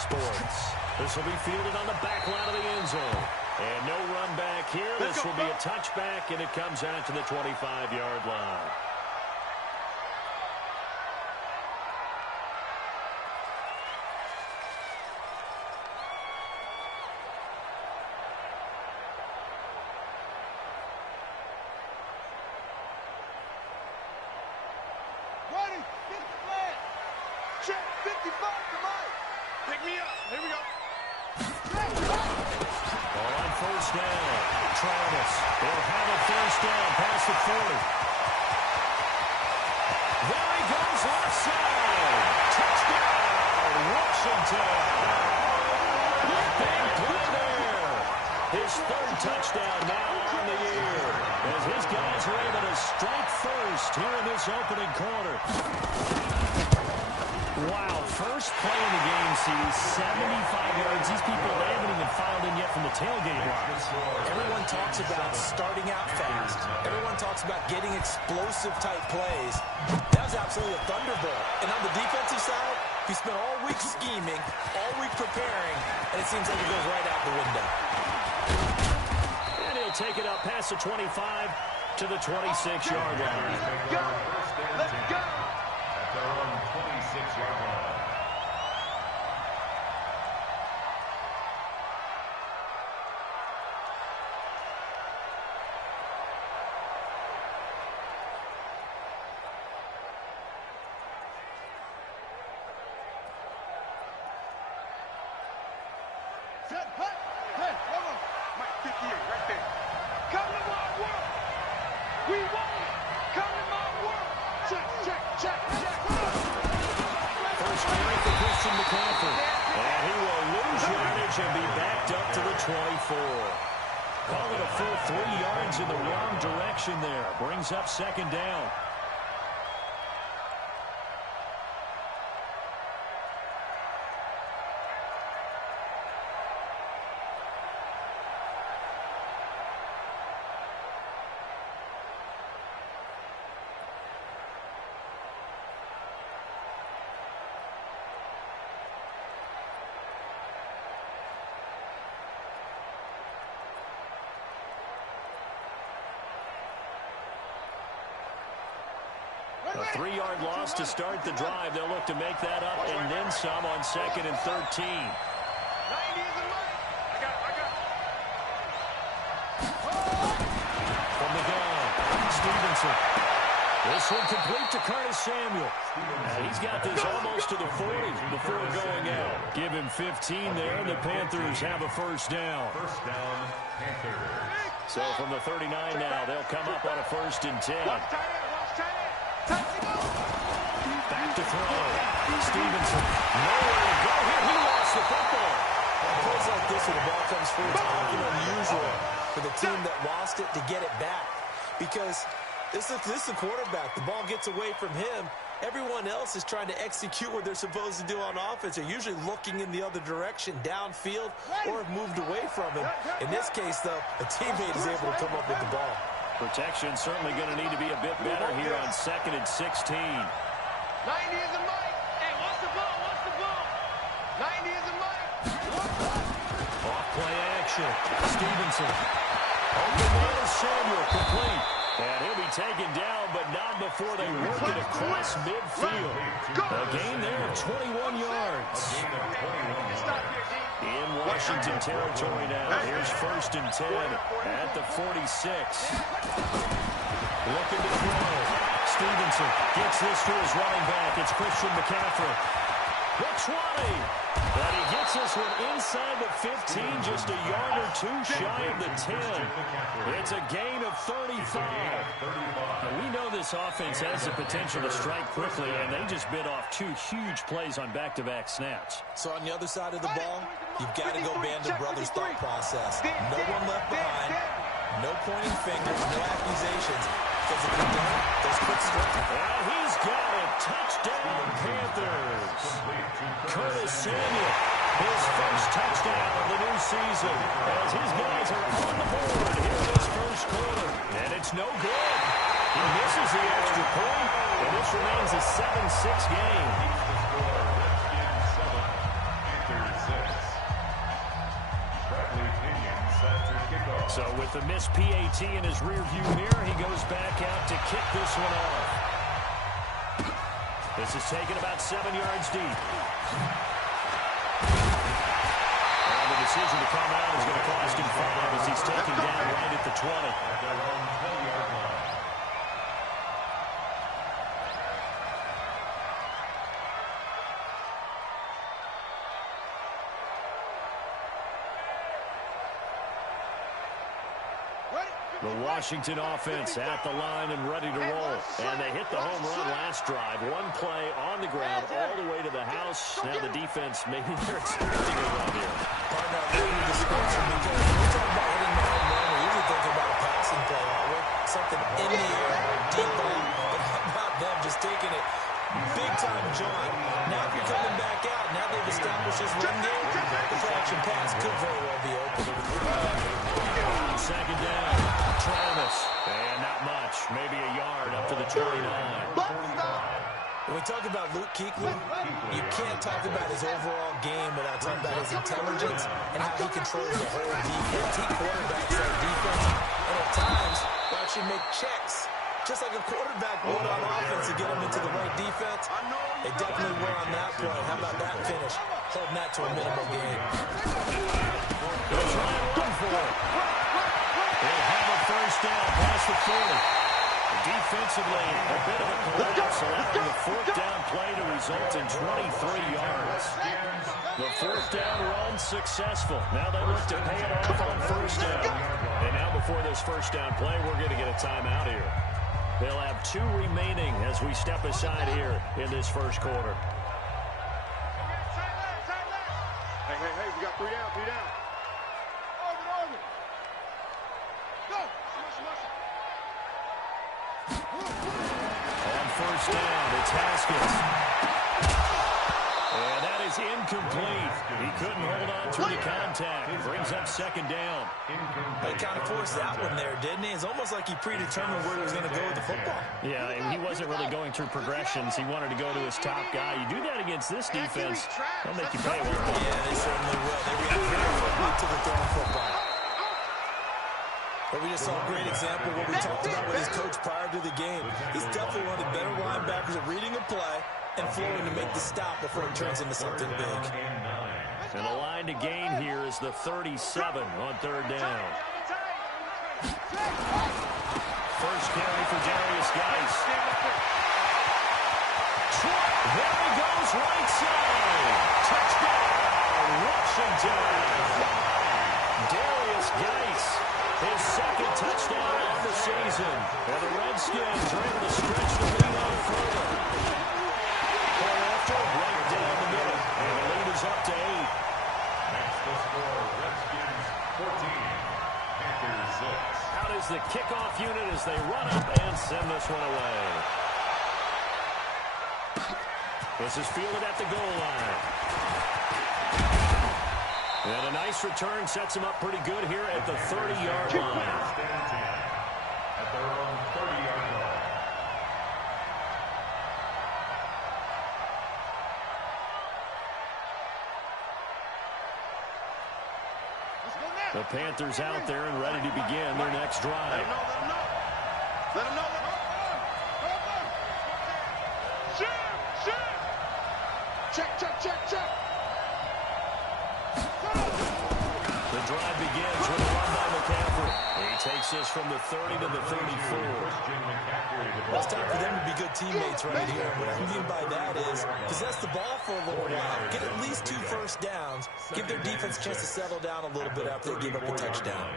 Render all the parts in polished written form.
Sports. This will be fielded on the back line of the end zone. And no run back here. This will be a touchback, and it comes out to the 25-yard line. Check, 55 to Mike. Pick me up. Here we go. On first down, Travis. They'll have a first down past the 40. There he goes left side. Touchdown, Washington. Big play there. His third touchdown now on the year, as his guys are able to strike first here in this opening quarter. Wow, first play of the game sees 75 yards. These people, they haven't even filed in yet from the tailgate blocks. Everyone talks about starting out fast. Everyone talks about getting explosive-type plays. That was absolutely a thunderbolt. And on the defensive side, he spent all week scheming, all week preparing, and it seems like it goes right out the window. And he'll take it up past the 25 to the 26-yard line. Let's go. Let's go. At their own 26-yard line. Set, hut. Hey, hold on. Mike, 58, right there. Come to my world. We want it. Come to my world. Check, check, check, check. First carry for Christian McCaffrey. And he will lose yardage and be backed up to the 24. Call it a full 3 yards in the wrong direction there. Brings up second down. A 3-yard loss to start the drive. They'll look to make that up and then some on 2nd and 13. 90 is the line. I got it. From the gun, Stevenson. This one complete to Curtis Samuel. And he's got this almost to the 40 before going out. Give him 15 there, and the Panthers have a first down. First down, Panthers. So from the 39 now, they'll come up on a 1st and 10. Watch tight end. Watch tight end. Back to throw. Stevenson. Nowhere to go here. He lost the football. Plays like this when the ball comes free, it's often unusual for the team that lost it to get it back. Because this is the quarterback. The ball gets away from him. Everyone else is trying to execute what they're supposed to do on offense. They're usually looking in the other direction, downfield, or have moved away from him. In this case, though, a teammate is able to come up with the ball. Protection certainly going to need to be a bit better here on 2nd and 16. 90 is the mic. Hey, watch the ball. Watch the ball. 90 is the mic. Off play action. Stevenson. Open man is Samuel, complete. And he'll be taken down, but not before they work it across midfield. A gain there of 21 yards. In Washington territory now. Here's 1st and 10 at the 46. Looking to throw. Stevenson gets this to his running back. It's Christian McCaffrey. The 20. But he gets this one inside the 15, just a yard or two shy of the 10. It's a gain of 35. Now, we know this offense has the potential to strike quickly, and they just bit off 2 huge plays on back-to-back snaps. So on the other side of the ball, you've got to go band of brothers thought process. No one left behind, no pointing fingers, no accusations. Because if you don't, those quick strike. And he's got it. Touchdown, Panthers. Curtis Samuel, his first touchdown of the new season, as his guys are on the board here in this first quarter. And it's no good. He misses the extra point, and this remains a 7-6 game. Redskins 7, Panthers With a missed PAT in his rearview mirror, he goes back out to kick this one off. This is taken about 7 yards deep. And the decision to come out is going to cost him 5 as he's taken down right at the 20. At their own 20-yard line. The Washington offense at the line and ready to roll. And they hit the home run last drive. One play on the ground all the way to the house. Now the defense, maybe they're expecting a run here. Partner, I love your description because when we talk about hitting the home run, we're usually thinking about a passing play, aren't we? Something in the air, deep ball. But how about them just taking it big time, John? Now if you're coming back out, now they've established this run game, the play-action pass could very well be open. Second down, Travis. And not much, maybe a yard up to the 29. When we talk about Luke Kuechly, you can't talk about his overall game without talking about his intelligence and how he controls the whole defense. He quarterbacks that defense, and at times, will actually make checks, just like a quarterback would on offense to get him into the right defense. They definitely were on that play. How about that finish? Holding that to a minimal gain. They'll try and run for it. They'll have a first down past the 40. Defensively, a bit of a collapse, allowing the fourth down play to result in 23 yards. The fourth down run successful. Now they look to pay it off on first down. And now before this first down play, we're going to get a timeout here. They'll have 2 remaining as we step aside here in this first quarter. Hey, we got 3 down, 3 down. Over. Go. On first down, it's Haskins. And that is incomplete. He couldn't hold on through the contact. Brings up second down. He kind of forced that one there, didn't he? It's almost like he predetermined where he was going to go with the football. Yeah, and he wasn't really going through progressions. He wanted to go to his top guy. You do that against this defense, they'll make you pay, won't they? Yeah, they certainly will. They react very quickly to the throwing football. But we just saw a great example of what we talked about with his coach prior to the game. He's definitely one of the better linebackers at reading a play and flowing to make the stop before it turns into something big. And the line to gain here is the 37 on third down. First carry for Darius Geis. There he goes, right side. Touchdown, Washington. Darius Geis, his second touchdown of the season. And the Redskins are able to stretch the lead out further. After right down the middle. And the lead is up to 8. Next the score, Redskins 14, Panthers 6. Out is the kickoff unit as they run up and send this one away. This is fielded at the goal line. And a nice return sets him up pretty good here at the 30-yard line. At their own 30-yard line. The Panthers out there and ready to begin their next drive. Let him know. Check. The drive begins with a run by McCaffrey. He takes this from the 30 to the 34. Well, it's time for them to be good teammates right here. What I mean by that is possess the ball for a little while, get at least 2 first downs, give their defense a chance to settle down a little bit after they give up a touchdown.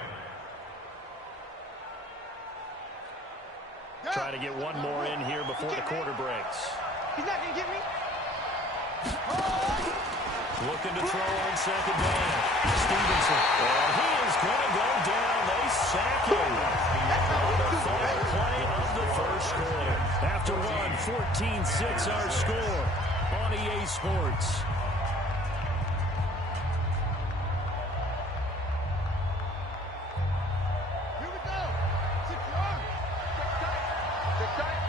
Try to get one more in here before the quarter breaks. He's not going to get me. Looking to throw on second down. Stevenson. And he is going to go down. They sack him. The final play of the first quarter. After one, 14-6 our score on EA Sports. Here we go. 6 yards. Check tight.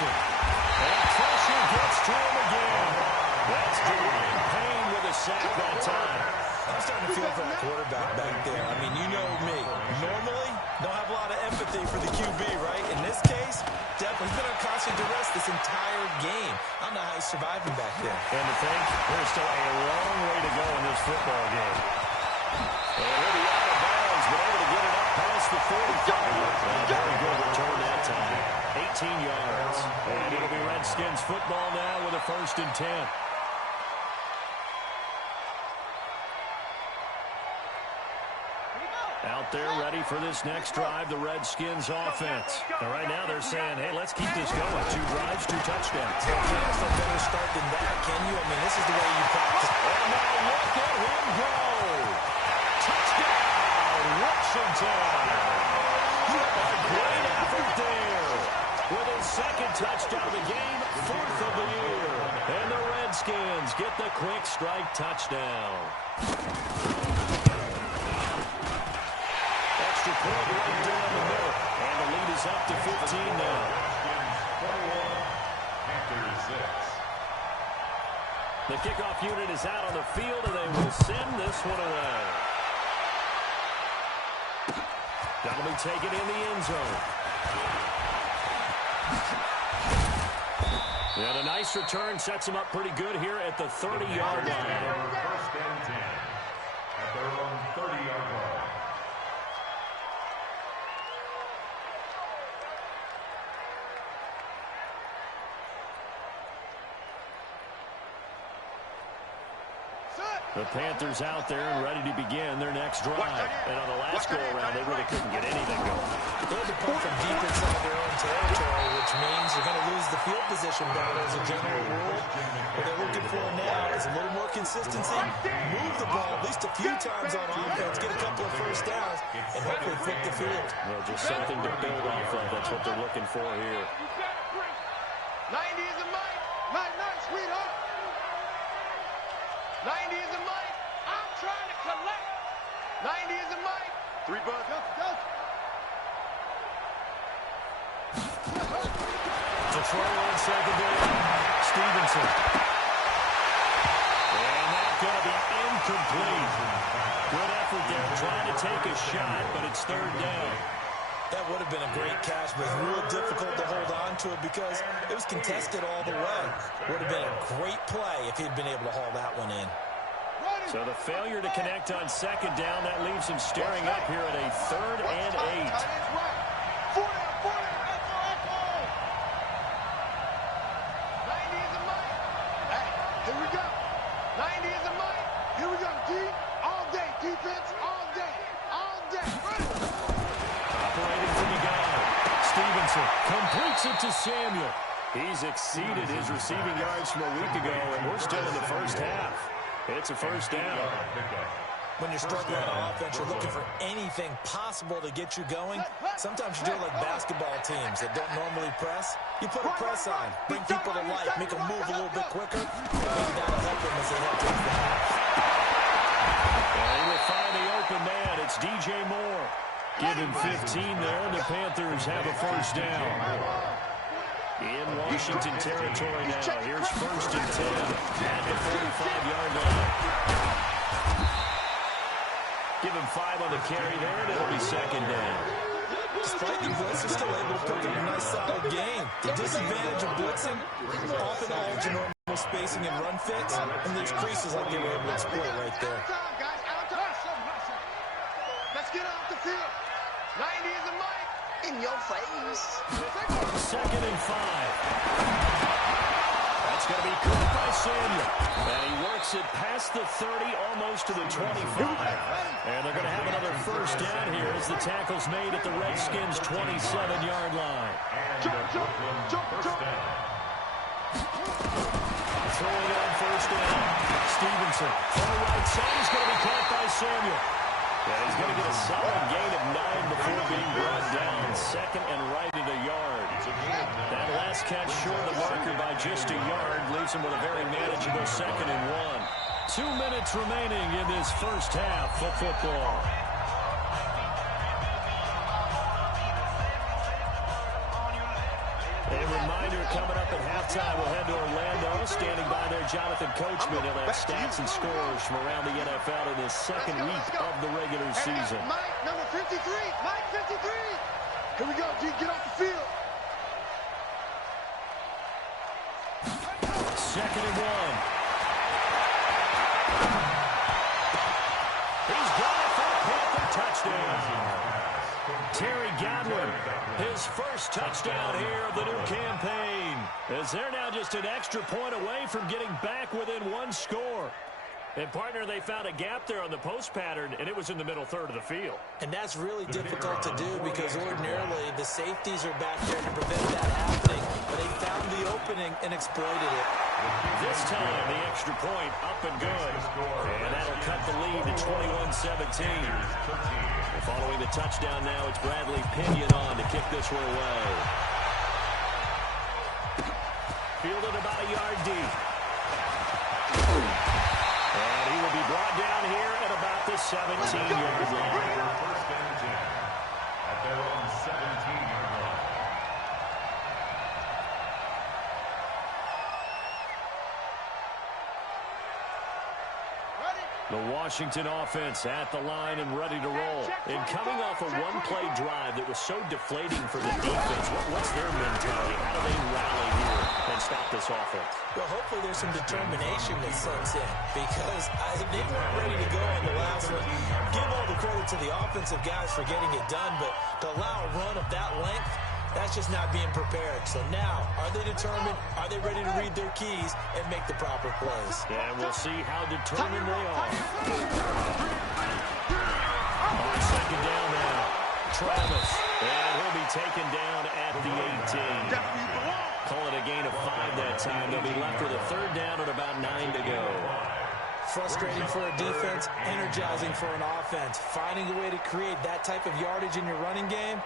Stevenson. And pressure gets to him again. That's delaying pain with a sack that time. I'm starting to feel for that quarterback back there. I mean, you know me. Normally, don't have a lot of empathy for the QB, right? In this case, definitely. He's been on constant duress this entire game. I don't know how he's surviving back there. And to think, there's still a long way to go in this football game. And he'll be out of bounds, but able to get it up past the 45. And very good return that time. 18 yards. And it'll be Redskins football now with a 1st and 10. Out there ready for this next drive, the Redskins offense. And right now they're saying, hey, let's keep this going. 2 drives, 2 touchdowns. You can't ask for a better start than that, can you? I mean, this is the way you practice. And now look at him go. Touchdown, Washington. A great effort there. With his 2nd touchdown of the game, 4th of the year. And the Redskins get the quick strike touchdown. Extra point right down the middle. And the lead is up to 15 now. The kickoff unit is out on the field, and they will send this one away. That'll be taken in the end zone. And a nice return sets them up pretty good here at the 30-yard line. 1st and 10 at their own 30-yard line. The Panthers out there and ready to begin their next drive. And on the last go-around, they really couldn't get anything going. They had to punt from deep inside their own territory, which means they're going to lose the field position battle as a general rule. What they're looking for now is a little more consistency, move the ball at least a few times on offense, get a couple of 1st downs, and hopefully flip the field. Well, just something to build off of. That's what they're looking for here. 90 is a mic. Night, sweetheart. 90 is a mic. I'm trying to collect. 90 is a mic. 3 bucks. Go. To throw on 2nd down. Stevenson. And that's going to be incomplete. Good effort there trying to take a shot, but it's 3rd down. That would have been a great catch, but it was real difficult to hold on to it because it was contested all the way. Would have been a great play if he'd been able to haul that one in. So the failure to connect on 2nd down, that leaves him staring up here at a 3rd and 8. 40, echo. 90 is a mic. Hey, here we go. 90 is a mic. Here we go, D. All day, defense, all day. Ready. Operating from the gun. Stevenson completes it to Samuel. He's exceeded his receiving yards from a week ago, and we're still in the 1st half. It's a 1st down. When you're struggling on offense, you're looking for anything possible to get you going. Sometimes you do it like basketball teams that don't normally press. You put a press on, bring people to life, make them move a little bit quicker. Maybe that'll help them as they head towards the half. And he will find the open man. It's DJ Moore. Give him 15 there, and the Panthers have a 1st down. In Washington territory now. Here's 1st and 10 at the 45-yard line. Give him 5 on the carry there, and it'll be 2nd down. Despite the blitz, they're still able to pick up a nice solid game. The disadvantage of blitzing, often holds your normal spacing and run fits, and leaves creases like they were able to exploit right there. Let's get off the field. 90 is a mic. In your face. 2nd and 5. That's going to be caught by Samuel. And he works it past the 30, almost to the 25. And they're going to have another 1st down here as the tackle's made at the Redskins' 27-yard line. Jump. Throwing it on 1st down. Stevenson on the right side is going to be caught by Samuel. And he's going to get a solid gain of 9 before being brought down. 2nd and right at a yard. That last catch short of the marker by just a yard leaves him with a very manageable 2nd and 1. 2 minutes remaining in this 1st half of football. A reminder, coming up at halftime. We'll head to Orlando. Standing by there, Jonathan Coachman. He'll have stats and scores from around the NFL in this second week of the regular season. Mike, number 53. Mike, 53. Here we go, G. Get off the field. Second and 1. He's got it for a Panther touchdown. Terry Godwin, his first touchdown here of the new campaign, as they're now just an extra point away from getting back within one score. And, partner, they found a gap there on the post pattern, and it was in the middle third of the field. And that's really difficult to do because ordinarily the safeties are back there to prevent that happening. But they found the opening and exploited it. This time, the extra point up and good. And that'll cut the lead to 21-17. Following the touchdown now, it's Bradley Pinion on to kick this one away. Fielded about a yard deep. And he will be brought down here at about the 17-yard line. First and 10 at their own 17-yard line. The Washington offense at the line and ready to roll. And coming off a one-play drive that was so deflating for the defense, what's their mentality? How do they rally here and stop this offense? Well, hopefully there's some determination that sets in because they weren't ready to go on the last one. Give all the credit to the offensive guys for getting it done, but to allow a run of that length, that's just not being prepared. So now, are they determined? Are they ready to read their keys and make the proper plays? And we'll see how determined they are. On second down now, Travis. And he'll be taken down at the 18. Call it a gain of 5 that time. They'll be left with a third down at about 9 to go. Frustrating for a defense, energizing for an offense. Finding a way to create that type of yardage in your running game,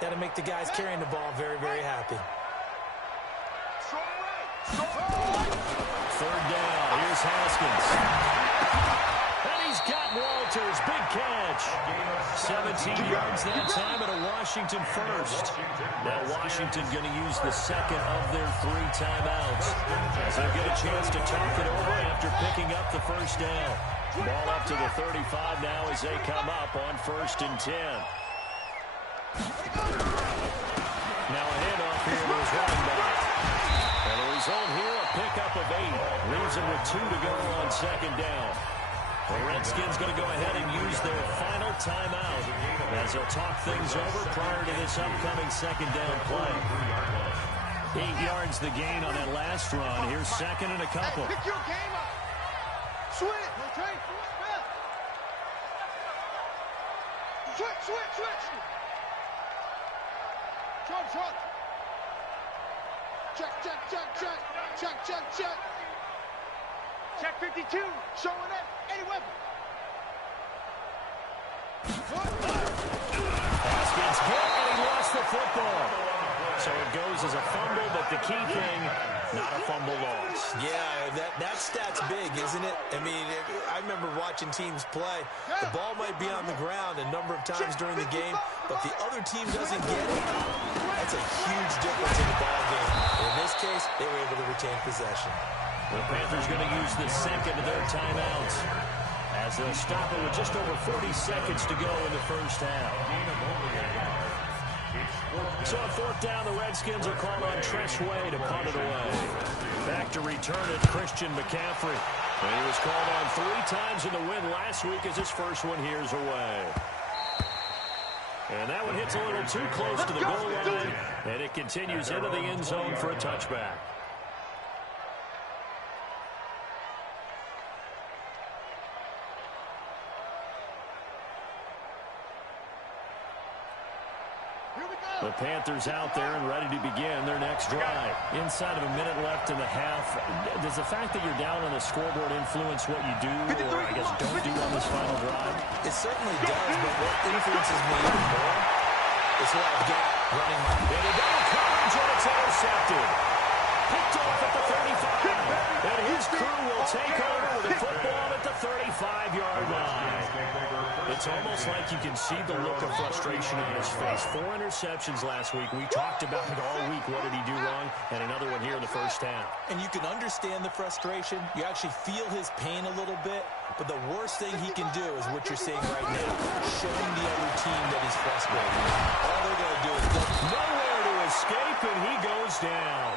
that'll make the guys carrying the ball very, very happy. Third down. Here's Haskins. And he's got Walters. Big catch. 17 yards that time and a Washington first. Now Washington going to use the second of their 3 timeouts as they get a chance to talk it over after picking up the first down. Ball up to the 35 now as they come up on 1st and 10. Now a handoff here to his running back. And the result here, a pickup of 8. Leaves him with 2 to go on second down. The Redskins going to go ahead and use their final timeout as they'll talk things over prior to this upcoming second down play. 8 yards the gain on that last run. Here's second and a couple. Pick your game up. Switch. Okay. Switch. Trump. Check. Check 52. Showing it. Eddie Weber. Haskins hit, and he lost the football. So it goes as a fumble, but the key thing, not a fumble loss. Yeah, that stat's big, isn't it? I mean, I remember watching teams play. The ball might be on the ground a number of times during the game, but the other team doesn't get it. That's a huge difference in the ball game. In this case, they were able to retain possession. The Panthers going to use the second of their timeouts as they'll stop it with just over 40 seconds to go in the first half. So on 4th down, the Redskins will call on Tress Way to punt it away. Back to return it, Christian McCaffrey. And he was called on 3 times in the win last week as his first one here's away. And that one hits a little too close to the goal line, and it continues into the end zone for a touchback. The Panthers out there and ready to begin their next drive. Inside of a minute left in the half, does the fact that you're down on the scoreboard influence what you do, or I guess don't do on this final drive? It certainly does, but what influences me even more is what I've got running my And a double coverage, and it's intercepted. Picked off at the 35. And his crew will take over with the football at the 35-yard line. It's almost like you can see the look of frustration on his face. 4 interceptions last week. We talked about it all week. What did he do wrong? And another one here in the first half. And you can understand the frustration. You actually feel his pain a little bit. But the worst thing he can do is what you're seeing right now. Showing the other team that he's frustrated. All they're going to do is go nowhere to escape, and he goes down.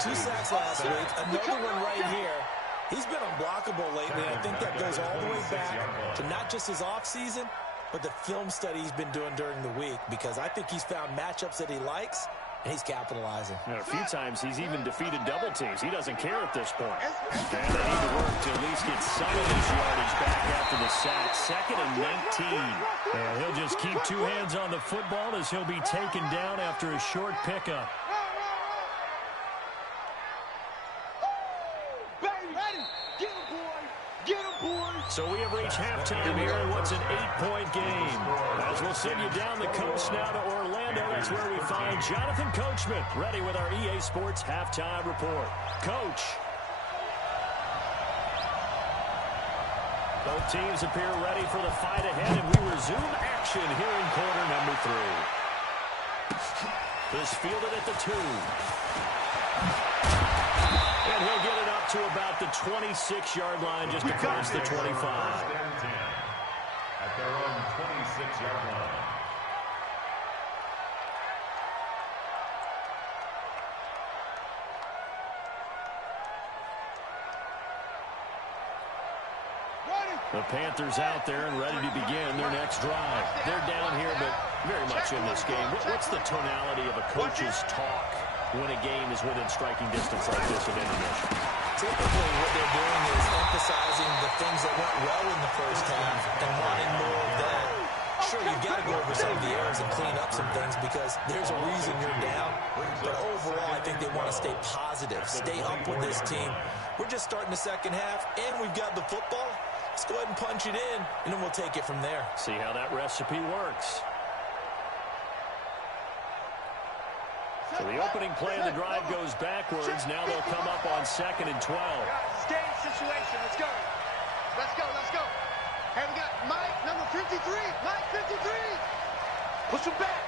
2 sacks last week. Another one right here. He's been unblockable lately. I think that goes all the way back to not just his offseason, but the film study he's been doing during the week, because I think he's found matchups that he likes, and he's capitalizing. A few times he's even defeated double teams. He doesn't care at this point. And they need to work to at least get some of his yardage back after the sack. 2nd and 19. And he'll just keep 2 hands on the football as he'll be taken down after a short pickup. So we have reached halftime here in what's an 8-point game. As we'll send you down the coast now to Orlando, that's where we find Jonathan Coachman, ready with our EA Sports Halftime Report. Coach. Both teams appear ready for the fight ahead, and we resume action here in quarter number 3. This fielded at the 2. And he'll get it up to about the 26-yard line, just across the 25. At their own 26-yard line. The Panthers out there and ready to begin their next drive. They're down here, but very much in this game. What's the tonality of a coach's talk when a game is within striking distance like this at intermission? Typically, what they're doing is emphasizing the things that went well in the first half and wanting more of that. Sure, you've got to go over some of the errors and clean up some things because there's a reason you're down. But overall, I think they want to stay positive, stay up with this team. We're just starting the second half, and we've got the football. Let's go ahead and punch it in, and then we'll take it from there. See how that recipe works. So the opening play of the drive goes backwards. Now they'll come up on 2nd and 12. Game situation. Let's go. Let's go. Let's go. Hey, we got Mike, number 53. Mike, 53. Push him back.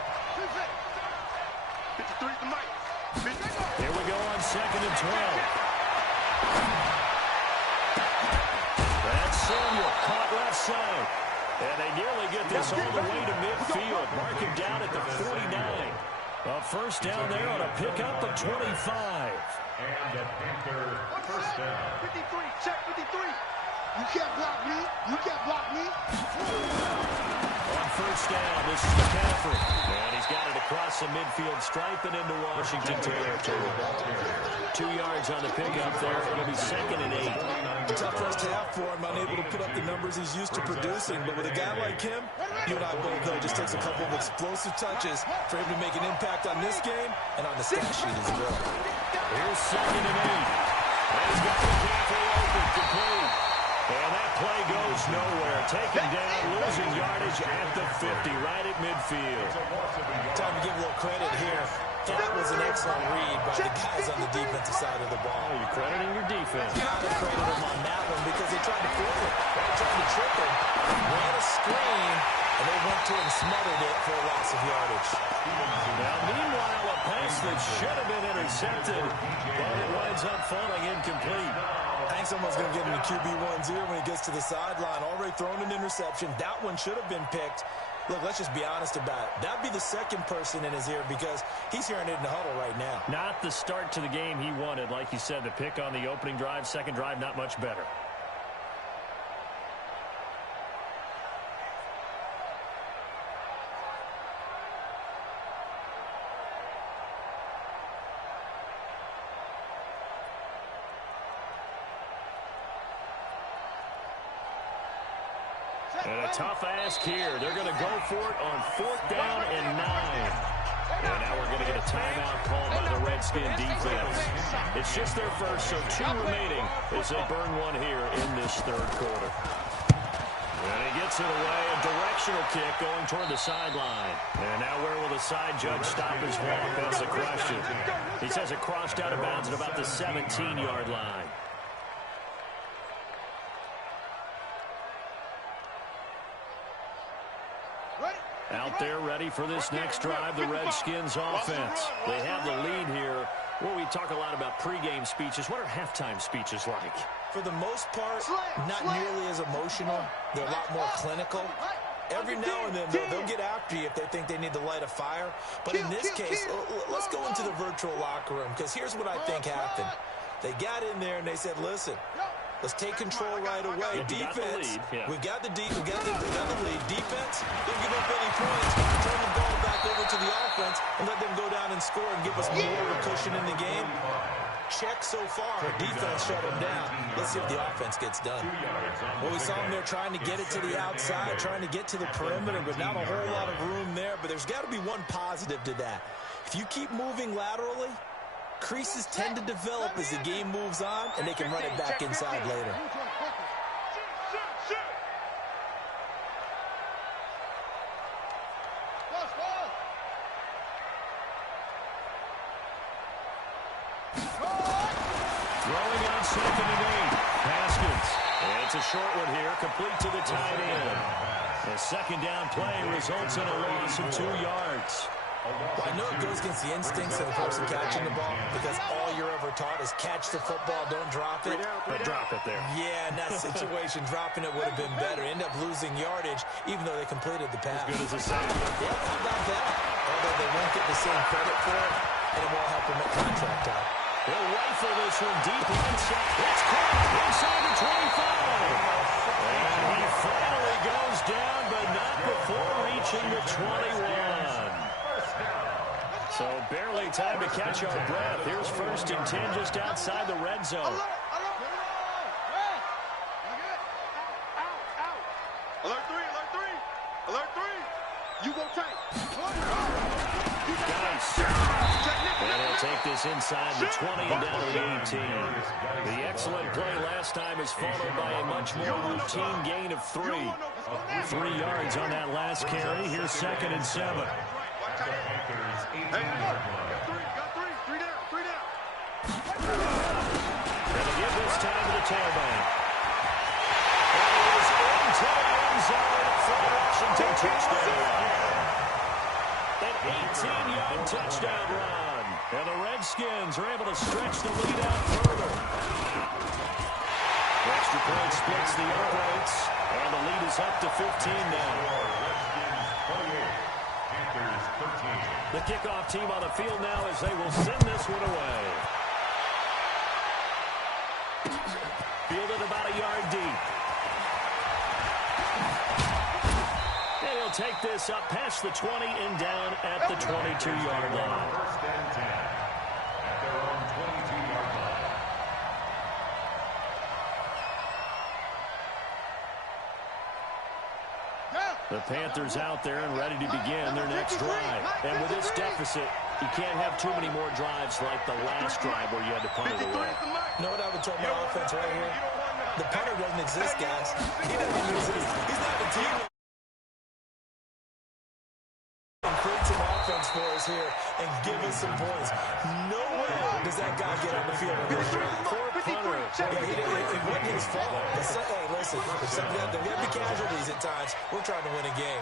53 to Mike. Here we go on 2nd and 12. That's Samuel, caught left side. And they nearly get this all the way to midfield. Mark him down at the 49. A first down there on a pickup of 25. And the Panther first down. 53, check 53. You can't block me. You can't block me. On first down, this is McCaffrey. And he's got it across the midfield stripe and into Washington territory. 2 yards on the pickup there. It'll be 2nd and 8. Tough first half for him, unable to put up the numbers he's used to producing. But with a guy like him, you and I both know it just takes a couple of explosive touches for him to make an impact on this game and on the stat sheet as well. Here's 2nd and 8. And he's got McCaffrey open, complete. And that play goes nowhere. Taken down, losing yardage at the 50, right at midfield. Time to give a little credit here. That was an excellent read by the guys on the defensive side of the ball. Oh, you're crediting your defense. Got to credit them on that one because they tried to fool him. They tried to trick him. Ran a screen, and they went to it and smothered it for a loss of yardage. Now, meanwhile, a pass that should have been intercepted, but it winds up falling incomplete. I think someone's going to get into QB1-0 when he gets to the sideline. Already thrown an interception. That one should have been picked. Look, let's just be honest about it. That'd be the second person in his ear because he's hearing it in the huddle right now. Not the start to the game he wanted. Like you said, the pick on the opening drive, second drive, not much better. And a tough ask here. They're going to go for it on 4th down and 9. And now we're going to get a timeout called by the Redskin defense. It's just their first, so 2 remaining as they burn one here in this 3rd quarter. And he gets it away, a directional kick going toward the sideline. And now where will the side judge stop his walk? That's the question. He says it crossed out of bounds at about the 17-yard line. Out there ready for this next drive, the Redskins offense. They have the lead here. Well, we talk a lot about pregame speeches. What are halftime speeches like? For the most part, not nearly as emotional. They're a lot more clinical. Every now and then, they'll get after you if they think they need to light a fire. But in this case, let's go into the virtual locker room, because here's what I think happened. They got in there and they said, listen, let's take control right away. Defense, we got the lead. Defense, don't give up any points. Turn the ball back over to the offense and let them go down and score and give us more of a cushion in the game. Check so far. Defense shut them down. Let's see if the offense gets done. Well, we saw them there trying to get it to the outside, trying to get to the perimeter, but not a whole lot of room there. But there's got to be one positive to that. If you keep moving laterally, creases tend to develop as the game moves on, and they can run it back inside later. Throwing on 2nd and 8. Haskins. And it's a short one here, complete to the tight end. The second down play results in a loss of 2 yards. Well, I know it goes against the instincts of the person catching the ball, because all you're ever taught is catch the football, don't drop it. But drop it there. Yeah, in that situation, dropping it would have been better. End up losing yardage, even though they completed the pass. As good as a sack. Yeah, how about that? Although they won't get the same credit for it, and it won't help them at contract time. They'll rifle this one deep inside. It's caught inside the 25. And he finally goes down, but not before reaching the 21. So barely time to catch our breath. Here's 1st and 10 just outside the red zone. Alert 3, alert 3. Alert 3. You go tight. Nice. And he'll take this inside the 20 and down to the 18. The excellent play last time is followed by a much more routine gain of 3. 3 yards on that last carry. Here's 2nd and 7. Hey, got 3. 3 down. 3 down. Gonna give this time to the tailback. And it is into the end zone for Washington touchdown. An 18-yard touchdown run. And the Redskins are able to stretch the lead out further. The extra point splits the uprights. And the lead is up to 15 now. The kickoff team on the field now as they will send this one away. Fielded about a yard deep. And he'll take this up past the 20 and down at the 22-yard line. 1st and 10 at their own 22-yard line. The Panthers out there and ready to begin their next drive. And with this deficit, you can't have too many more drives like the last drive where you had to punt it away. You know what I would tell my offense right here? The punter doesn't exist, guys. He doesn't exist. He's not a team. Create some offense for us here and give us some points. No way does that guy get on the field on this drive. Poor punter. Yeah, it wasn't his fault. Hey, listen, there's going to be casualties at times. We're trying to win a game.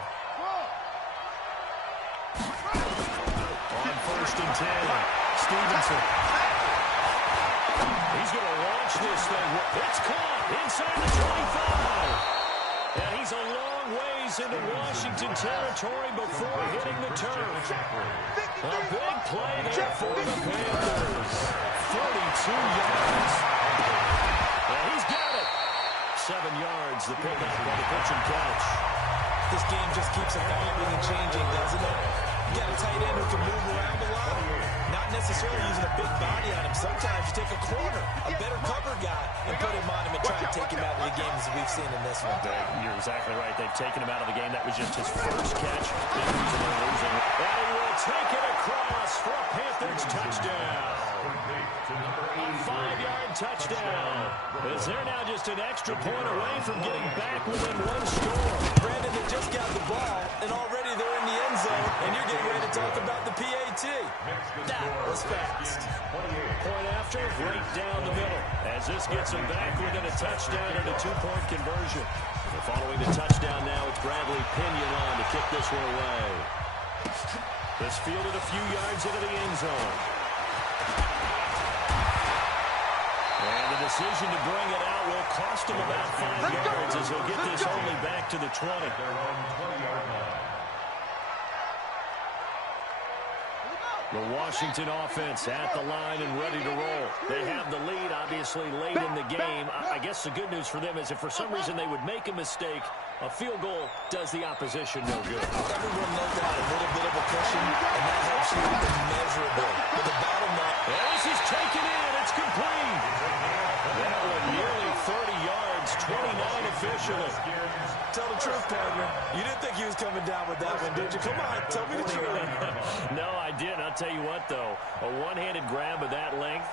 On 1st and 10, Stevenson. He's going to launch this thing. It's caught inside the 25. And he's a long ways into Washington territory before hitting the turf. A big play there for the Panthers. 42 yards. And he's got it. 7 yards, the pickup by the pitch and catch. This game just keeps evolving and changing, doesn't it? You got a tight end who can move around a lot. Not necessarily using a big body on him. Sometimes you take a corner, a better cover guy, and put him on him and try to take him out of the game as we've seen in this one. You're exactly right. They've taken him out of the game. That was just his first catch. Big reason they're losing. And he will take it across for a Panthers touchdown. A 5-yard touchdown. As they're now just an extra point away from getting back within 1 score. Brandon, they just got the ball, and already they're in the end zone, and you're getting ready to talk about the PAT. That was fast. Point after, right down the middle. As this gets them back within a touchdown and a 2-point conversion. And following the touchdown now, it's Bradley Pinion on to kick this one away. This fielded a few yards into the end zone. And the decision to bring it out will cost him about 5 yards as he'll get this only back to the 20. The Washington offense at the line and ready to roll. They have the lead, obviously, late in the game. I guess the good news for them is if for some reason they would make a mistake, a field goal does the opposition no good. Everyone knows that a little bit of a cushion, and that helps you immeasurably. With the bottom line. And this is taken in. It's complete. That one nearly 30 yards, 29 officially. Tell the truth, partner. You didn't think he was coming down with that one, did you? Come on, tell me the truth. No, I didn't. I'll tell you what, though. A one-handed grab of that length.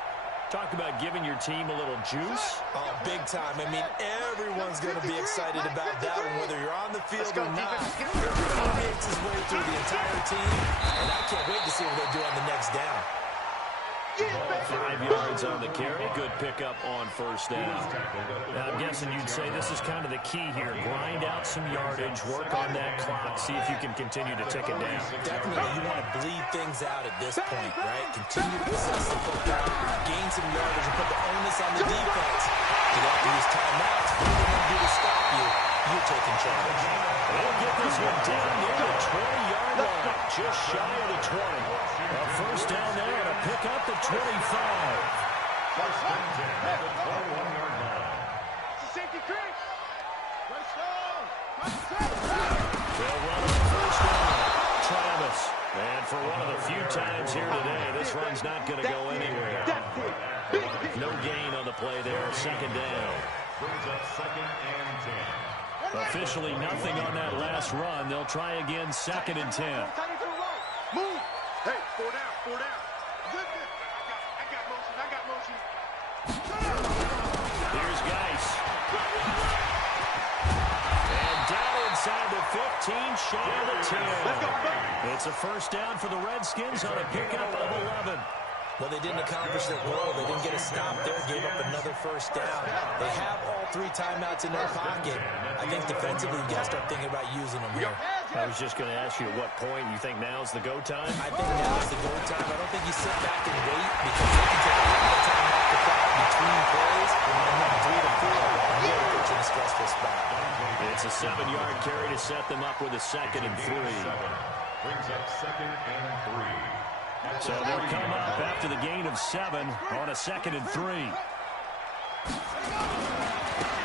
Talk about giving your team a little juice. Oh, big time. I mean, everyone's going to be excited about that one, whether you're on the field or not. Everyone makes his way through the entire team, and I can't wait to see what they do on the next down. 5 yards on the carry. Good pickup on first down. Now, I'm guessing you'd say this is kind of the key here. Grind out some yardage, work on that clock, see if you can continue to tick it down. Definitely, you want to bleed things out at this point, right? Continue to possess the football, gain some yardage, and put the onus on the defense. You don't have to use timeouts. What they want to do to stop you, you're taking charge. They'll get this one down near the 20-yard line, just shy of the 20. A first down there and a pick up the 25. First and 10 at the 21-yard line. Safety creek. Let's go. They'll run on first down. Travis. And for one of the few times here today, this run's not going to go anywhere. No gain on the play there. Second down. Brings up second and 10. Officially nothing on that last run. They'll try again, second and 10. Move. Hey, 4 down, 4 down. Good. I got motion. Here's Geis. And down inside the 15, shy of the 10. It's a first down for the Redskins on a pickup of 11. Well, they didn't accomplish their goal. They didn't get a stop there, gave up another first down. They have all 3 timeouts in their pocket. I think defensively, you got to start thinking about using them here. I was just going to ask you at what point you think now's the go time? I think now's the go time. I don't think you sit back and wait because they can take a lot of time off the clock between plays, and then 3 to 4 and really put you in a stressful spot. It's a 7-yard carry to set them up with a second and 3. Brings up second and 3. So they'll come up after the gain of 7 on a second and 3.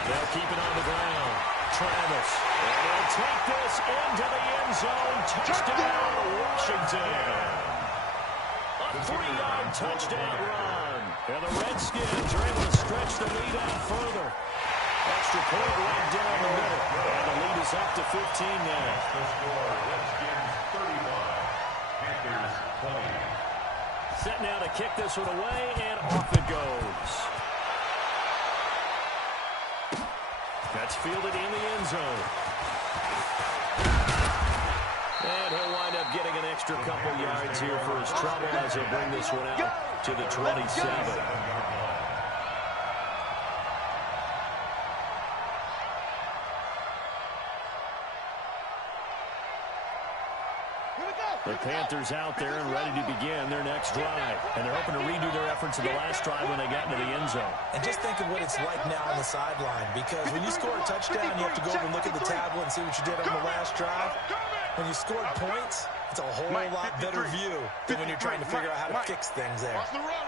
They'll keep it on the ground. Travis. And he'll take this into the end zone. Touchdown, Washington. A 3-yard touchdown run. And the Redskins are able to stretch the lead out further. Extra point right down the middle. And the lead is up to 15 now. The score, Redskins 31, Panthers 20. Set now to kick this one away, and off it goes. That's fielded in the end zone. And he'll wind up getting an extra couple yards here for his trouble as he'll bring this one out to the 27. The Panthers out there and ready to begin their next drive. And they're hoping to redo their efforts of the last drive when they got into the end zone. And just think of what it's like now on the sideline, because when you score a touchdown, you have to go over and look at the tablet and see what you did on the last drive. When you scored points, it's a whole lot better view than when you're trying to figure out how to fix things there. Watch the run.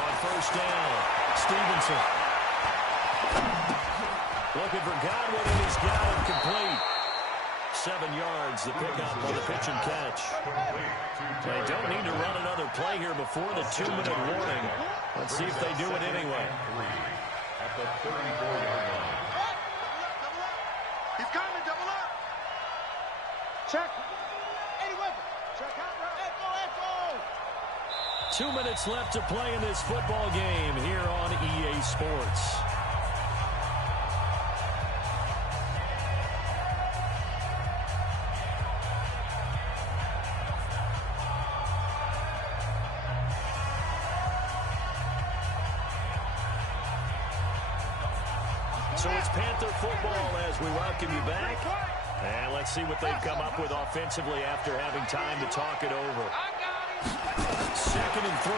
On first down, Stevenson. Looking for Godwin, and he's got him complete. 7 yards, the pickup on the pitch and catch. They don't need to run another play here before the 2-minute warning. Let's see if they do it anyway. At the 34-yard line. He's coming, double up. Check. Any weapon. Check out. Echo. 2 minutes left to play in this football game here on EA Sports. So it's Panther football as we welcome you back. And let's see what they've come up with offensively after having time to talk it over. 2nd and 3.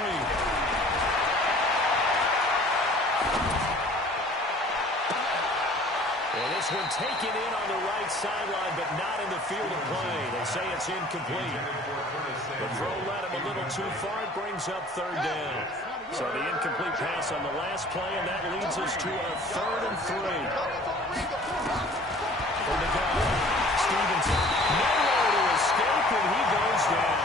Well, this one taken in on the right sideline, but not in the field of play. They say it's incomplete. The throw led him a little too far. It brings up 3rd down. So the incomplete pass on the last play, and that leads us to a 3rd and 3. From the gun, Stevenson. Nowhere to escape, and he goes down.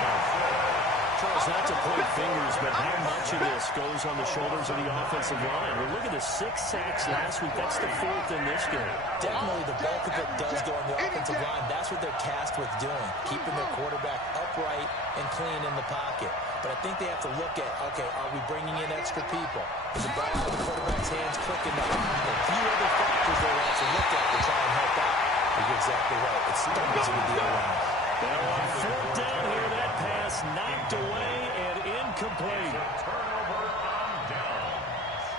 Charles, not to point fingers, but how much of this goes on the shoulders of the offensive line? Well, look at the 6 sacks last week. That's the 4th in this game. Definitely the bulk of it does go on the offensive line. That's what they're tasked with doing, keeping their quarterback upright and clean in the pocket. But I think they have to look at, okay, are we bringing in extra people? Is the ball out of the quarterback's hands quick enough? A few other factors they have to look at to try and help out. You're exactly right. It starts with the O-line. Now on 4th down here, that pass knocked away and incomplete. Turnover on downs.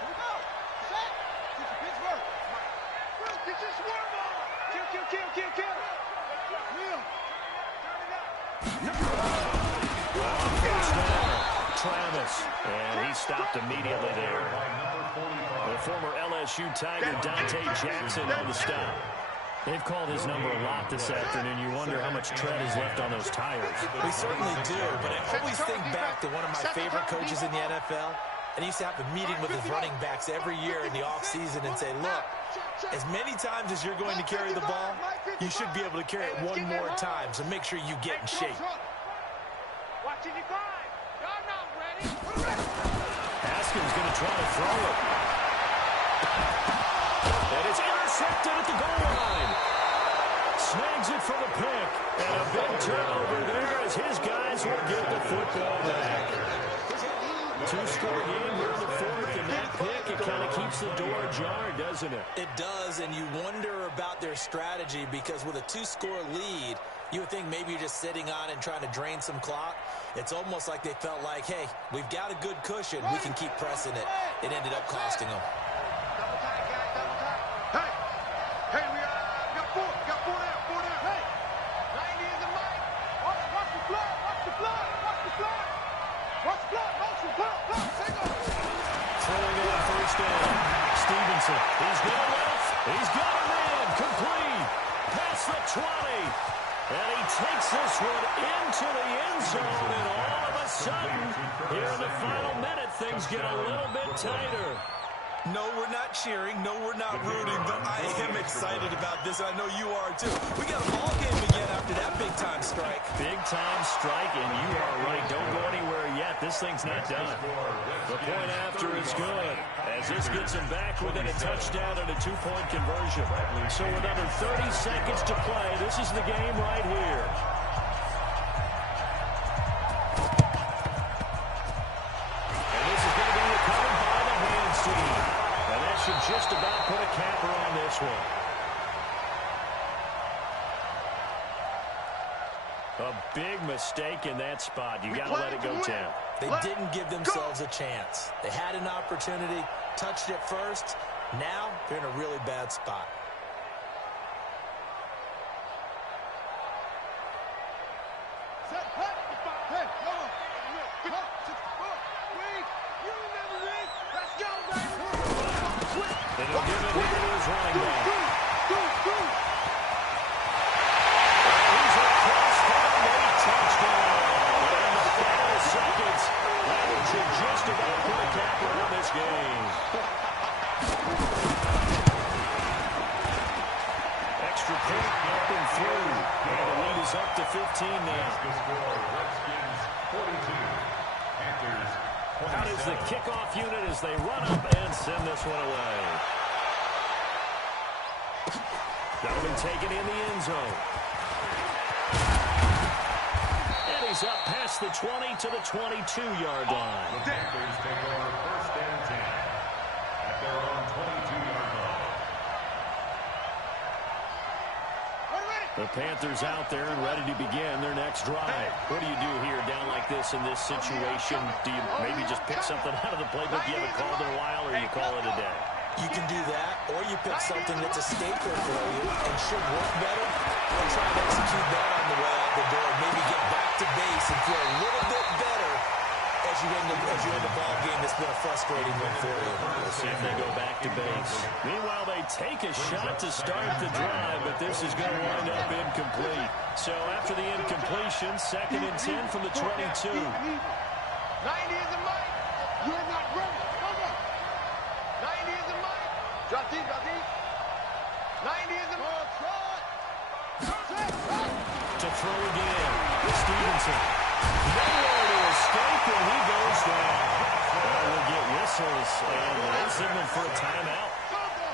Here we go. Set. This is Pittsburgh. Get your swerve on. Kill. Will. Turn it up. On 1st down, Travis. And he stopped immediately there. The former LSU Tiger, Dante Jackson, on the stop. They've called his number a lot this afternoon. You wonder how much tread is left on those tires. We certainly do, but I always think back to one of my favorite coaches in the NFL. And he used to have a meeting with his running backs every year in the offseason and say, look, as many times as you're going to carry the ball, you should be able to carry it one more time, so make sure you get in shape. Watching you grind. Y'all not ready. Haskins going to try to throw it. And it's intercepted at the goal line. Snags it for the pick. And a big turnover there as his guys will get the football back. 2-score game here in the 4th, and that pick, it kind of keeps the door ajar, doesn't it? It does, and you wonder about their strategy because with a 2-score lead, you would think maybe you're just sitting on and trying to drain some clock. It's almost like they felt like, hey, we've got a good cushion. We can keep pressing it. It ended up costing them. Double tight, guys, double tight. Hey, we got 4 down. Hey, 90 is the mic. Watch the blood. Motion, blood. Take off. Throwing it on 1st down. Stevenson, he's got a left. He's got a man. Complete. Past the 20. And he takes this one into the end zone. And all of a sudden, here in the final minute, things get a little bit tighter. No, we're not cheering. No, we're not rooting. But I am excited about this. I know you are, too. We got a ball game again after that big-time strike. Big-time strike, and you are right. Don't go anywhere yet. This thing's not done. The point after is good, as this gets him back within a touchdown and a 2-point conversion. So with under 30 seconds to play, this is the game right here. And this is going to be recovered by the hands team. And that should just about put a capper on this one. A big mistake in that spot. You got to let it go, Tim. They didn't give themselves a chance. They had an opportunity, touched it first. Now they're in a really bad spot. Hey, come on. You remember this? Let's go, baby. And he'll give it here to his running back. He's across the 8 touchdown. And in the final seconds, that should just about put a capper on this game. Extra point up and through. And the lead is up to 15 now. The score, Redskins 42, Panthers 27. Out is the kickoff unit as they run up and send this one away. That'll be taken in the end zone. And he's up past the 20 to the 22-yard line. The Panthers take over 1st and 10 at their own 22-yard line. The Panthers out there and ready to begin their next drive. What do you do here down like this in this situation? Do you maybe just pick something out of the playbook you haven't called in a while, or you call it a day? You can do that, or you pick something that's a staple for you and should work better, and try and execute that on the way out the door. Maybe get back to base and feel a little bit better as you end the ball game. That's been a frustrating one for you. We'll see if they go back to base. Meanwhile, they take a shot to start the drive, but this is going to wind up incomplete. So after the incompletion, 2nd and 10 from the 22. 90 is the mic. You're not ready. Come on. 90 is the mic. Drop deep, drop deep. 90 is the mic. To throw again. Stevenson. Nowhere to escape, and he goes down. Well, we'll get whistles, and that's signal for a timeout.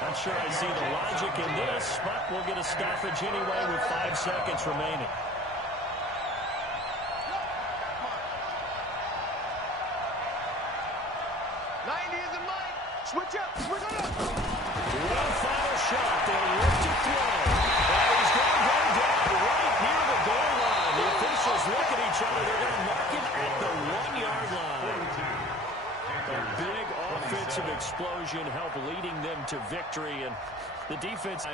Not sure I see the logic in this, but we'll get a stoppage anyway with 5 seconds remaining. Switch up, switch up. One final shot. They'll look to throw. And he's going to go down right near the goal line. The officials look at each other. They're going to mark him at the 1-yard line. A big offensive explosion helped leading them to victory. And the defense,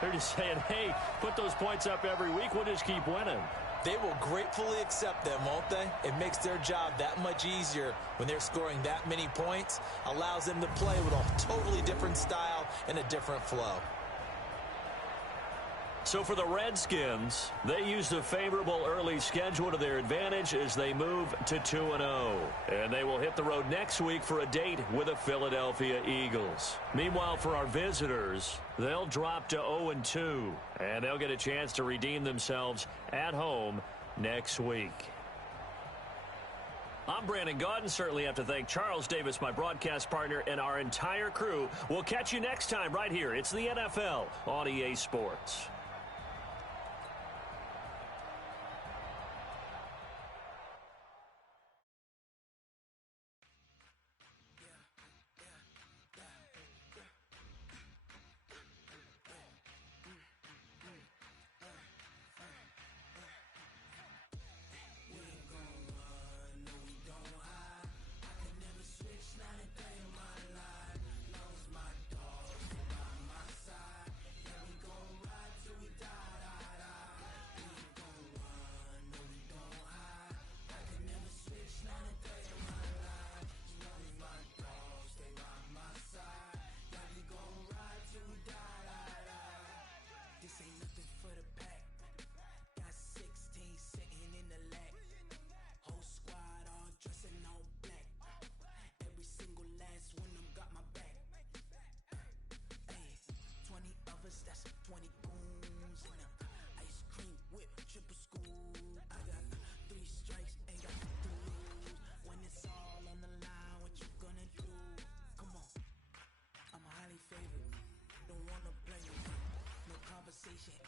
they're just saying, hey, put those points up every week. We'll just keep winning. They will gratefully accept them, won't they? It makes their job that much easier when they're scoring that many points. Allows them to play with a totally different style and a different flow. So for the Redskins, they used a favorable early schedule to their advantage as they move to 2-0. And they will hit the road next week for a date with the Philadelphia Eagles. Meanwhile, for our visitors, they'll drop to 0-2. And they'll get a chance to redeem themselves at home next week. I'm Brandon Gaudin. Certainly have to thank Charles Davis, my broadcast partner, and our entire crew. We'll catch you next time right here. It's the NFL on EA Sports.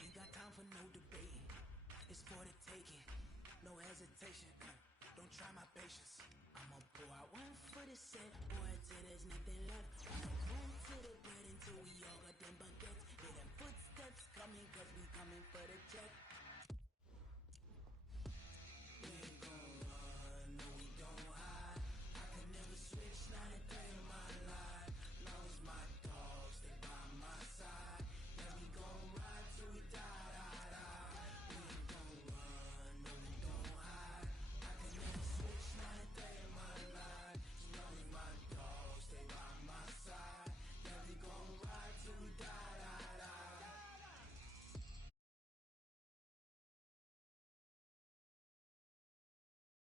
Ain't got time for no debating. It's for the taking. No hesitation. Don't try my patience. I'ma pour out one for the set, boy, till there's nothing left.